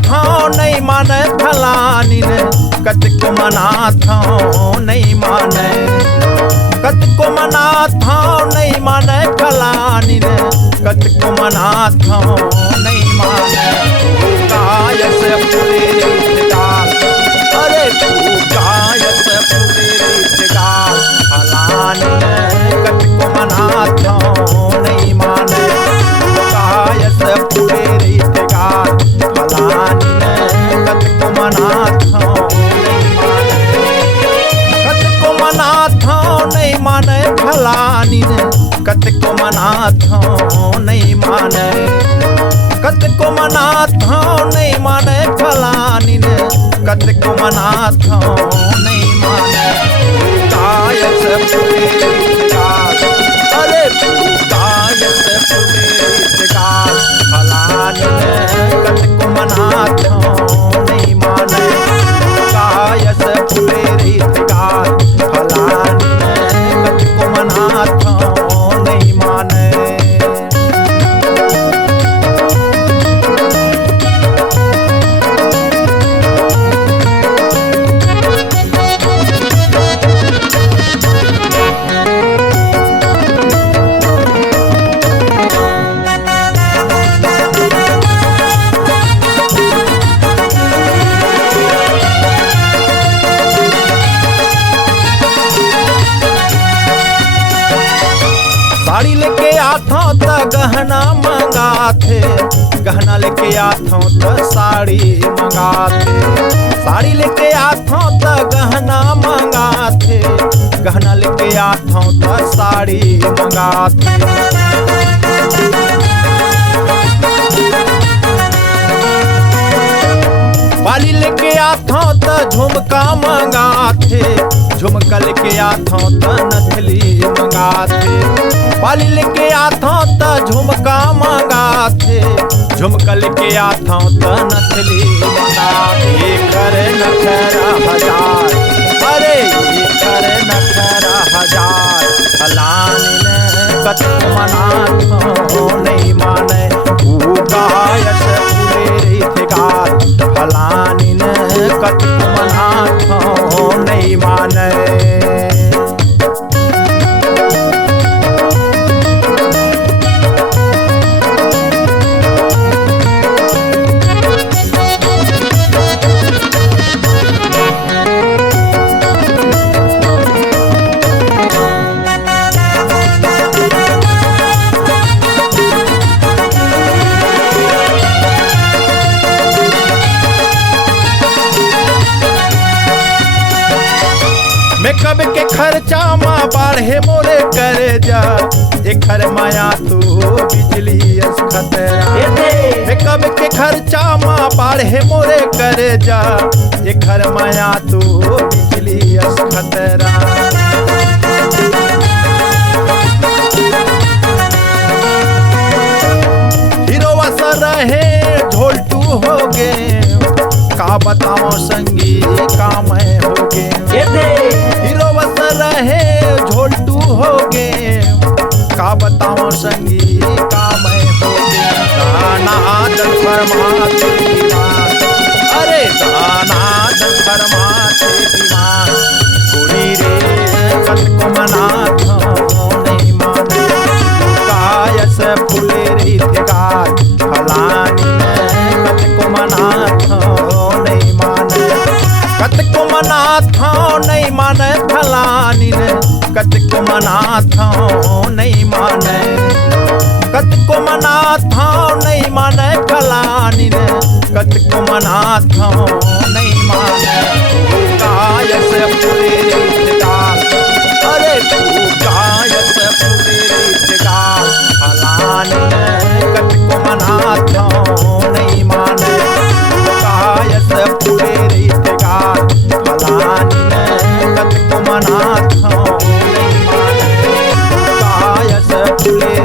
था नहीं माने फलानी ने, कतको मना था नहीं माने, कतको मना था नहीं माने फलानी ने, कतको मना था नहीं माने। गाय से फुले गाल, अरे तू गाय से फुले गाल, फलानी ने कतको मना था नहीं माने। गाय से फुले गाल, फलानी ने कतको मना था नहीं माने, कतको मना था नहीं माने फलानी ने, कतको मना था नहीं माने, कतको मना था नहीं माने फलानी ने, कतको मना था नहीं माने। गाय से फुले गाल, अरे तू गाय से फुले गाल, फलानी ने कतको मना था नहीं माने। गाय से फुले गाल, फलानी ने कतको मना था नहीं माने। साड़ी लेके आता त गहना मंगाथे, गहना लेके आता त साड़ी मंगाथे, साड़ी लेके आता त गहना मंगाथे, गहना लेके आता त साड़ी मंगाथे। बाली लेके आता त झुमका मंगाथे, झुमका लेके आता त नथली मंगाथे, बाली लेके आता त झुमका मंगाथे, झुमका लेके आता त नथली मंगाथे। करे नखरा हजार, अरे करे नखरा हजार, फलानी ने कतको मना था नहीं माने। गाय से फुले गाल, फलानी ने कतको मना था नहीं माने। मेकअप के खर्चा माँ बाढ़े मोरे करे जा, एकर माया तू बिजली खतरा। मेकअप के खर्चा माँ बाढ़े मोरे करे जा, एकर माया तू बिजली खतरा। हीरो सा रहे झोलटू हो गे, का बताओ संगी का मैं हो गे। हीरो बस रहे झोलटू हो गे, का बताओ संगी का मैं हो गे। दाना दल फरमाते बीमार, अरे दाना दल फरमाते बीमार, कुड़ी रे कतको मना था नहीं माने। गाय से फुले रीत गाल, फलानी ने कतको मना था नहीं माने, कतको मना था नहीं माने फलानी ने, कतको मना था नहीं माने, कतको मना था नहीं माने फलानी ने, कतको मना था नहीं माने। गाय से फुले गाल, अरे तू गाय से फुले गाल, फलानी ने कतको मना था नहीं माने। गाय से फुले गाल, फलानी ने कतको मना था नहीं माने। गाय से फुले